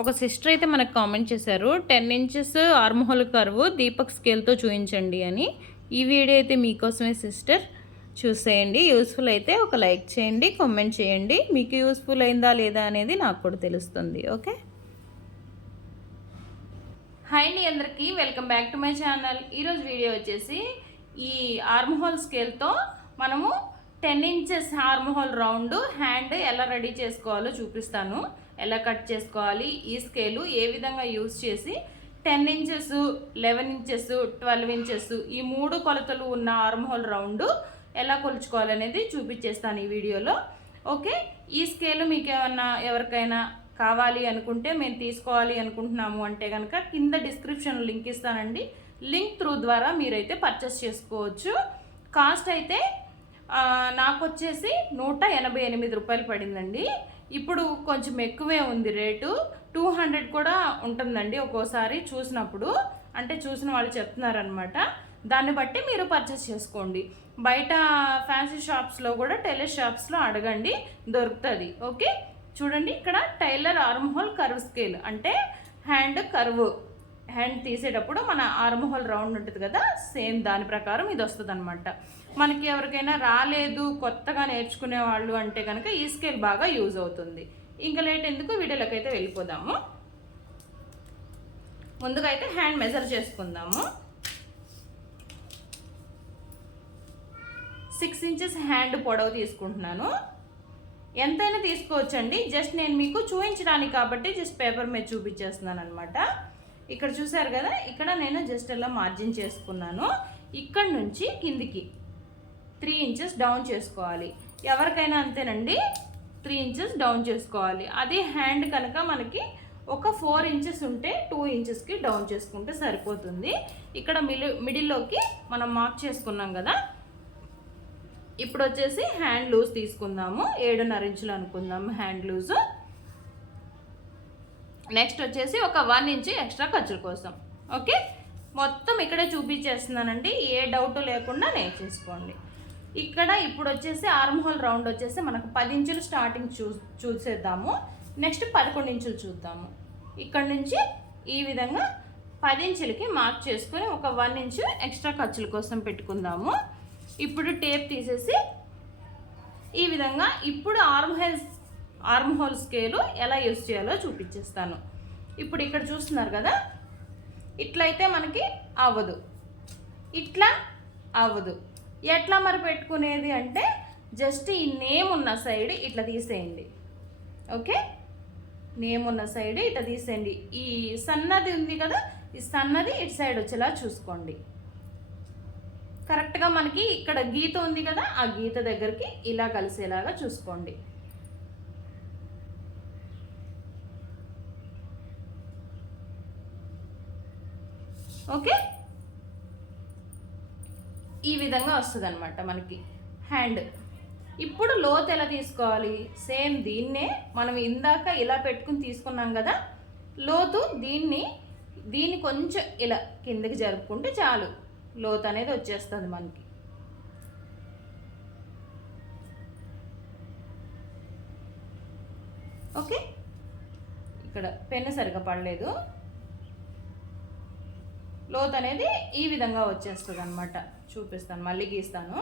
ఒక సిస్టర్ అయితే మనకు కామెంట్ చేశారు ten inches armhole curve Deepak స్కేల్తో చూపించండి అని. ఈ వీడియో అయితే మీకోసమే సిస్టర్. చూసేయండి యూస్ఫుల్ అయితే ఒక లైక్ చేయండి కామెంట్ చేయండి. మీకు యూస్ఫుల్ అయిందా లేదా అనేది నాకు కూడా తెలుస్తుంది ఓకే? హాయ్ అండి అందరికీ welcome back to my channel. ఈరోజు వీడియో వచ్చేసి ఈ ఆర్మహోల్ స్కేల్తో మనము ten inches armhole round hand ఎలా రెడీ చేసుకోవాలో చూపిస్తాను. ఎలా కట్ చేసుకోవాలి? ఈ స్కేలు ఏ విధంగా యూస్ చేసి ten inches eleven inches twelve inches ఈ మూడు కొలతలు ఉన్న ఆర్మ్హోల్ రౌండ్ ఎలా కొలుచుకోవాలి అనేది చూపించేస్తాను ఈ వీడియోలో. ఓకే? ఈ స్కేలు మీకు ఏమన్నా ఎవరికైనా కావాలి అనుకుంటే మేము తీసుకోవాలి అనుకుంటున్నాము అంటే కనుక కింద డిస్క్రిప్షన్ లింక్ ఇస్తానండి. లింక్ త్రూ ద్వారా మీరైతే పర్చేస్ చేసుకోవచ్చు. కాస్ట్ అయితే నాకు వచ్చేసి నూట ఎనభై ఎనిమిది రూపాయలు పడిందండి. ఇప్పుడు కొంచెం ఎక్కువే ఉంది రేటు. టూ హండ్రెడ్ కూడా ఉంటుందండి ఒక్కోసారి చూసినప్పుడు. అంటే చూసిన వాళ్ళు చెప్తున్నారనమాట దాన్ని బట్టి మీరు పర్చేస్ చేసుకోండి. బయట ఫ్యాన్సీ షాప్స్లో కూడా టైలర్ షాప్స్లో అడగండి దొరుకుతుంది. ఓకే? చూడండి ఇక్కడ tailor arm hole curve scale అంటే హ్యాండ్ కర్వ్ హ్యాండ్ తీసేటప్పుడు మన ఆర్మహోల్ రౌండ్ ఉంటుంది కదా సేమ్ దాని ప్రకారం ఇది వస్తుంది అనమాట మనకి ఎవరికైనా రాలేదు కొత్తగా నేర్చుకునే వాళ్ళు అంటే కనుక ఈ స్కేల్ బాగా యూజ్ అవుతుంది. ఇంకా లేట్ ఎందుకు? వీడియోలోకి అయితే వెళ్ళిపోదాము. ముందుగా అయితే హ్యాండ్ మెజర్ చేసుకుందాము. సిక్స్ ఇంచెస్ హ్యాండ్ పొడవు తీసుకుంటున్నాను. ఎంతైనా తీసుకోవచ్చండి. జస్ట్ నేను మీకు చూపించడానికి కాబట్టి జస్ట్ పేపర్ మీద చూపించేస్తున్నాను అనమాట ఇక్కడ చూసారు కదా? ఇక్కడ నేను జస్ట్ ఇలా మార్జిన్ చేసుకున్నాను. ఇక్కడ నుంచి కిందికి త్రీ ఇంచెస్ డౌన్ చేసుకోవాలి. ఎవరికైనా అంతేనండి? త్రీ ఇంచెస్ డౌన్ చేసుకోవాలి. అదే హ్యాండ్ కనుక మనకి ఒక ఫోర్ ఇంచెస్ ఉంటే టూ ఇంచెస్కి డౌన్ చేసుకుంటే సరిపోతుంది. ఇక్కడ మిడి మిడిల్లోకి మనం మార్క్ చేసుకున్నాం కదా? ఇప్పుడు వచ్చేసి హ్యాండ్ లూజ్ తీసుకుందాము. ఏడున్నర ఇంచులు అనుకుందాము హ్యాండ్ లూజు నెక్స్ట్ వచ్చేసి ఒక వన్ ఇంచ్ ఎక్స్ట్రా ఖర్చుల కోసం. ఓకే? మొత్తం ఇక్కడే చూపించేస్తున్నానండి. ఏ డౌట్ లేకుండా నేర్చేసుకోండి ఇక్కడ ఇప్పుడు వచ్చేసి ఆర్మ్ హోల్ రౌండ్ వచ్చేసి మనకు పది ఇంచులు స్టార్టింగ్ చూ చూసేద్దాము. నెక్స్ట్ పదకొండు ఇంచులు చూద్దాము. ఇక్కడ నుంచి ఈ విధంగా పది ఇంచులకి మార్క్ చేసుకొని ఒక వన్ ఇంచు ఎక్స్ట్రా ఖర్చుల కోసం పెట్టుకుందాము. ఇప్పుడు టేప్ తీసేసి ఈ విధంగా ఇప్పుడు arm hole arm hole scale ఎలా యూస్ చేయాలో చూపించేస్తాను. ఇప్పుడు ఇక్కడ చూస్తున్నారు కదా ఇట్లయితే మనకి అవ్వదు. ఇట్లా అవ్వదు. ఎట్లా మరి పెట్టుకునేది అంటే జస్ట్ ఈ నేమ్ ఉన్న సైడ్ ఇట్లా తీసేయండి. ఓకే? నేమ్ ఉన్న సైడ్ ఇట్లా తీసేయండి. ఈ సన్నది ఉంది కదా ఈ సన్నది ఇటు సైడ్ వచ్చేలా చూసుకోండి. కరెక్ట్గా మనకి ఇక్కడ గీత ఉంది కదా ఆ గీత దగ్గరికి ఇలా కలిసేలాగా చూసుకోండి. ఓకే? ఈ విధంగా వస్తుంది అనమాట మనకి. హ్యాండ్. ఇప్పుడు లోతు ఎలా తీసుకోవాలి? సేమ్ దీన్నే మనం ఇందాక ఇలా పెట్టుకుని తీసుకున్నాం కదా లోతు దీన్ని దీన్ని కొంచెం ఇలా కిందకి జరుపుకుంటే చాలు. లోతు అనేది వచ్చేస్తుంది మనకి. ఓకే? ఇక్కడ పెన్ను సరిగా పడలేదు. లోత్ అనేది ఈ విధంగా వచ్చేస్తుంది అనమాట చూపిస్తాను మళ్ళీ గీస్తాను.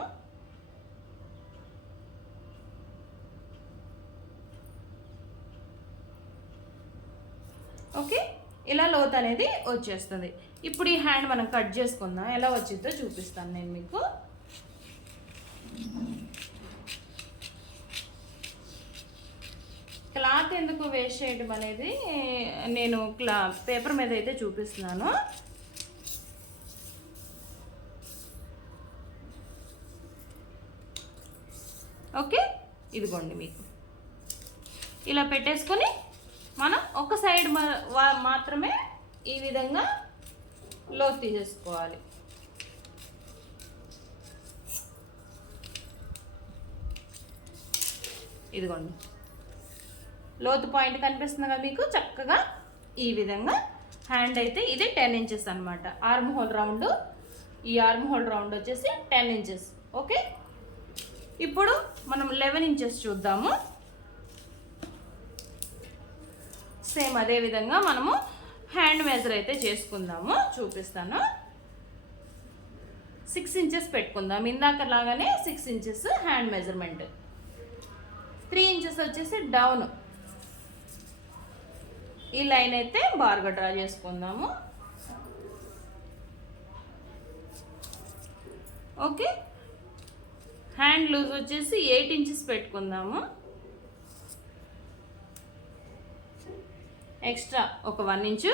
ఓకే? ఇలా లోత్ అనేది వచ్చేస్తుంది. ఇప్పుడు ఈ హ్యాండ్ మనం కట్ చేసుకుందాం. ఎలా వచ్చిందో చూపిస్తాను నేను మీకు. క్లాత్ ఎందుకు వేస్ట్ చేయడం అనేది నేను క్లా పేపర్ మీద అయితే చూపిస్తున్నాను. ఓకే? ఇదిగోండి మీకు. ఇలా పెట్టేసుకొని మనం ఒక సైడ్ మా- మాత్రమే ఈ విధంగా లోతు తీసేసుకోవాలి. ఇదిగోండి. లోతు పాయింట్ కనిపిస్తుంది కదా మీకు? చక్కగా ఈ విధంగా హ్యాండ్ అయితే ఇది టెన్ ఇంచెస్ అనమాట ఆర్మ్ హోల్ రౌండ్. ఈ ఆర్మ్ హోల్ రౌండ్ వచ్చేసి టెన్ ఇంచెస్. ఓకే? ఇప్పుడు మనం లెవెన్ ఇంచెస్ చూద్దాము. సేమ్ అదే విధంగా మనము హ్యాండ్ మెజర్ అయితే చేసుకుందాము. చూపిస్తాను. సిక్స్ ఇంచెస్ పెట్టుకుందాం. ఇందాక లాగానే six inches hand measurement three inches వచ్చేసి డౌన్ ఈ లైన్ అయితే బార్గా డ్రా చేసుకుందాము. ఓకే హ్యాండ్ లూజ్ వచ్చేసి ఎయిట్ ఇంచెస్ పెట్టుకుందాము. ఎక్స్ట్రా ఒక వన్ ఇంచు.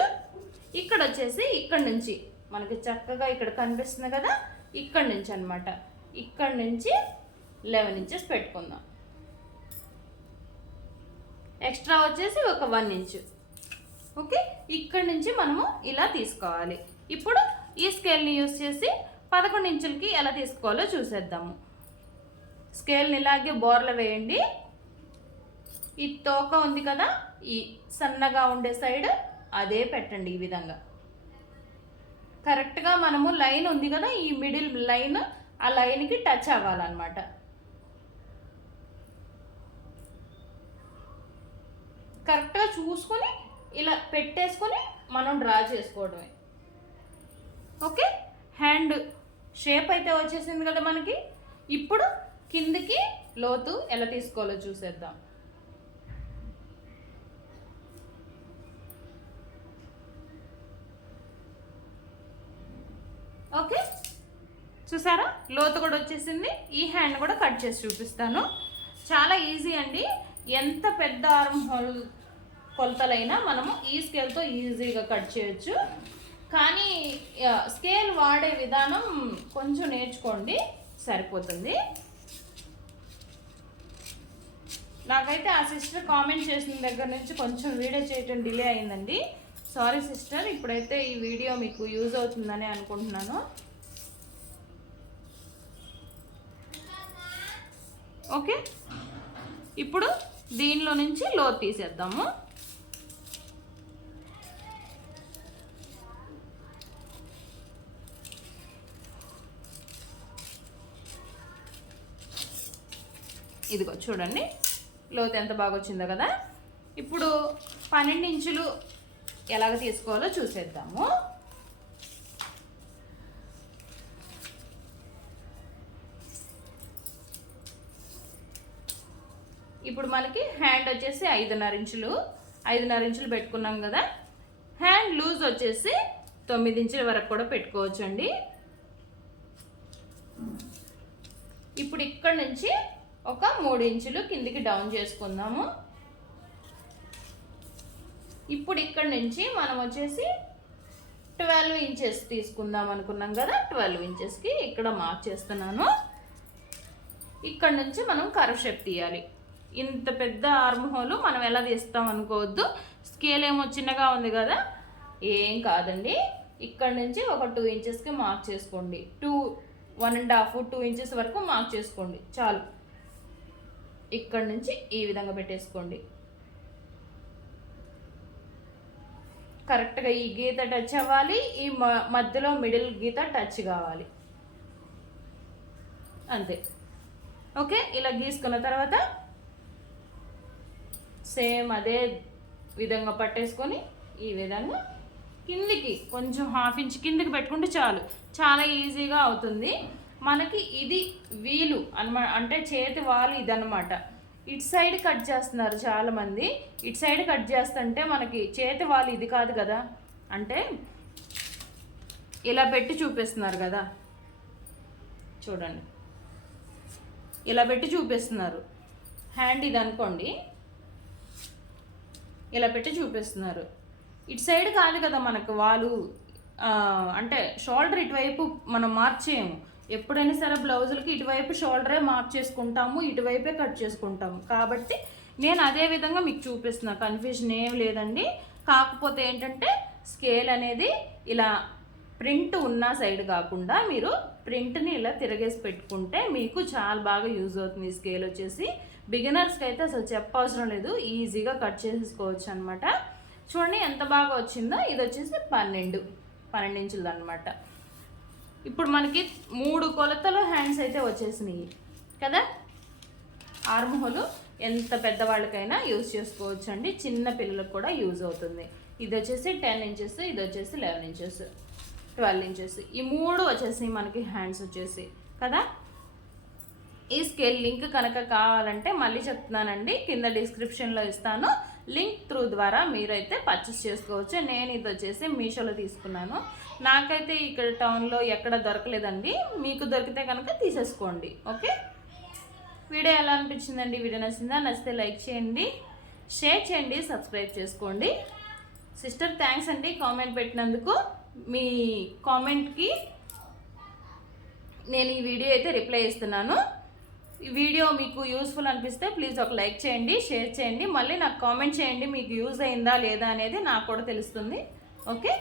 ఇక్కడ వచ్చేసి ఇక్కడ నుంచి మనకి చక్కగా ఇక్కడ కనిపిస్తుంది కదా ఇక్కడ నుంచి అనమాట ఇక్కడ నుంచి లెవెన్ ఇంచెస్ పెట్టుకుందాం. ఎక్స్ట్రా వచ్చేసి ఒక వన్ ఇంచు. ఓకే? ఇక్కడ నుంచి మనము ఇలా తీసుకోవాలి. ఇప్పుడు ఈ స్కేల్ని యూస్ చేసి పదకొండు ఇంచులకి ఎలా తీసుకోవాలో చూసేద్దాము. స్కేల్ని ఇలాగే బోర్ల వేయండి. ఈ తోక ఉంది కదా ఈ సన్నగా ఉండే సైడ్ అదే పెట్టండి ఈ విధంగా. కరెక్ట్గా మనము లైన్ ఉంది కదా ఈ మిడిల్ లైన్ ఆ లైన్కి టచ్ అవ్వాలన్నమాట. కరెక్ట్గా చూసుకొని ఇలా పెట్టేసుకొని మనం డ్రా చేసుకోవడమే. ఓకే? హ్యాండ్ షేప్ అయితే వచ్చేసింది కదా మనకి. ఇప్పుడు కిందికి లోతు ఎలా తీసుకోవాలో చూసేద్దాం. ఓకే? చూసారా? లోతు కూడా వచ్చేసింది. ఈ హ్యాండ్ కూడా కట్ చేసి చూపిస్తాను. చాలా ఈజీ అండి. ఎంత పెద్ద ఆర్మ్ హోల్ కొలతలైనా మనము ఈ స్కేల్తో ఈజీగా కట్ చేయొచ్చు. కానీ స్కేల్ వాడే విధానం కొంచెం నేర్చుకోండి. సరిపోతుంది. నాకైతే ఆ సిస్టర్ కామెంట్ చేసిన దగ్గర నుంచి కొంచెం వీడియో చేయటం డిలే అయిందండి. సారీ సిస్టర్ ఇప్పుడైతే ఈ వీడియో మీకు యూజ్ అవుతుందని అనుకుంటున్నాను. ఓకే? ఇప్పుడు దీనిలో నుంచి లో తీసేద్దాము. ఇదిగో చూడండి. లోతు ఎంత బాగా వచ్చిందో కదా? ఇప్పుడు పన్నెండు ఇంచులు ఎలాగ తీసుకోవాలో చూసేద్దాము. ఇప్పుడు మనకి హ్యాండ్ వచ్చేసి ఐదున్నర ఇంచులు. ఐదున్నర ఇంచులు పెట్టుకున్నాం కదా? హ్యాండ్ లూజ్ వచ్చేసి తొమ్మిది ఇంచుల వరకు కూడా పెట్టుకోవచ్చు అండి ఇప్పుడు ఇక్కడ నుంచి ఒక మూడు ఇంచులు కిందికి డౌన్ చేసుకుందాము. ఇప్పుడు ఇక్కడ నుంచి మనం వచ్చేసి ట్వెల్వ్ ఇంచెస్ తీసుకుందాం అనుకున్నాం కదా ట్వెల్వ్ ఇంచెస్కి ఇక్కడ మార్క్ చేస్తున్నాను. ఇక్కడ నుంచి మనం కర్వ్ షేప్ తీయాలి. ఇంత పెద్ద ఆర్మ్ హోల్ మనం ఎలా తీస్తాం అనుకోవద్దు. స్కేల్ ఏమో చిన్నగా ఉంది కదా ఏం కాదండి. ఇక్కడ నుంచి ఒక టూ ఇంచెస్కి మార్క్ చేసుకోండి. Two one and half two inches వరకు మార్క్ చేసుకోండి. చాలు. ఇక్కడ నుంచి ఈ విధంగా పెట్టేసుకోండి. కరెక్ట్గా ఈ గీత టచ్ అవ్వాలి ఈ మ- మధ్యలో మిడిల్ గీత టచ్ కావాలి. అంతే. ఓకే ఇలా గీసుకున్న తర్వాత సేమ్ అదే విధంగా పట్టేసుకొని ఈ విధంగా కిందికి కొంచెం హాఫ్ ఇంచ్ కిందికి పెట్టుకుంటే చాలు. చాలా ఈజీగా అవుతుంది. మనకి ఇది వీలు అనమా అంటే చేతి వాలు ఇదన్నమాట. ఇటు సైడ్ కట్ చేస్తున్నారు చాలామంది. ఇటు సైడ్ కట్ చేస్తుంటే మనకి చేతి వాళ్ళు ఇది కాదు కదా. అంటే ఇలా పెట్టి చూపిస్తున్నారు కదా. చూడండి. ఇలా పెట్టి చూపిస్తున్నారు. హ్యాండ్ ఇది అనుకోండి ఇలా పెట్టి చూపిస్తున్నారు. ఇటు సైడ్ కాదు కదా మనకు వాళ్ళు అంటే షోల్డర్ ఇటువైపు మనం మార్చేయము ఎప్పుడైనా సరే బ్లౌజులకి ఇటువైపు షోల్డరే మార్క్ చేసుకుంటాము ఇటువైపే కట్ చేసుకుంటాము. కాబట్టి నేను అదే విధంగా మీకు చూపిస్తున్నా. కన్ఫ్యూజన్ ఏం లేదండి. కాకపోతే ఏంటంటే స్కేల్ అనేది ఇలా ప్రింట్ ఉన్న సైడ్ కాకుండా మీరు ప్రింట్ని ఇలా తిరగేసి పెట్టుకుంటే మీకు చాలా బాగా యూజ్ అవుతుంది స్కేల్ వచ్చేసి. బిగినర్స్కి అయితే అసలు చెప్పవసరం లేదు. ఈజీగా కట్ చేసేసుకోవచ్చు అనమాట చూడండి ఎంత బాగా వచ్చిందో. ఇది వచ్చేసి పన్నెండు పన్నెండు ఇంచులది అనమాట ఇప్పుడు మనకి మూడు కొలతలు హ్యాండ్స్ అయితే వచ్చేసినాయి. కదా? ఆర్మహోలు ఎంత పెద్దవాళ్ళకైనా యూజ్ చేసుకోవచ్చు అండి చిన్న పిల్లలకు కూడా యూజ్ అవుతుంది. ఇది వచ్చేసి టెన్ ఇంచెస్ ఇది వచ్చేసి లెవెన్ ఇంచెస్ ట్వెల్వ్ ఇంచెస్ ఈ మూడు వచ్చేసి మనకి హ్యాండ్స్ వచ్చేసి. కదా? ఈ స్కేల్ లింక్ కనుక కావాలంటే మళ్ళీ చెప్తున్నానండి. కింద డిస్క్రిప్షన్లో ఇస్తాను. లింక్ త్రూ ద్వారా మీరైతే పర్చేస్ చేసుకోవచ్చు. నేను ఇది వచ్చేసి మీషోలో తీసుకున్నాను. నాకైతే ఇక్కడ టౌన్లో ఎక్కడ దొరకలేదండి. మీకు దొరికితే కనుక తీసేసుకోండి. ఓకే? వీడియో ఎలా అనిపించిందండి? వీడియో నచ్చిందా? నచ్చితే లైక్ చేయండి. షేర్ చేయండి. సబ్స్క్రైబ్ చేసుకోండి. సిస్టర్ థ్యాంక్స్ అండి కామెంట్ పెట్టినందుకు. మీ కామెంట్కి నేను ఈ వీడియో అయితే రిప్లై ఇస్తున్నాను. వీడియో మీకు యూస్ఫుల్ అనిపిస్తే ప్లీజ్ ఒక లైక్ చేయండి షేర్ చేయండి. మళ్ళీ నాకు కామెంట్ చేయండి మీకు యూజ్ అయిందా లేదా అనేది నాకు కూడా తెలుస్తుంది. ఓకే?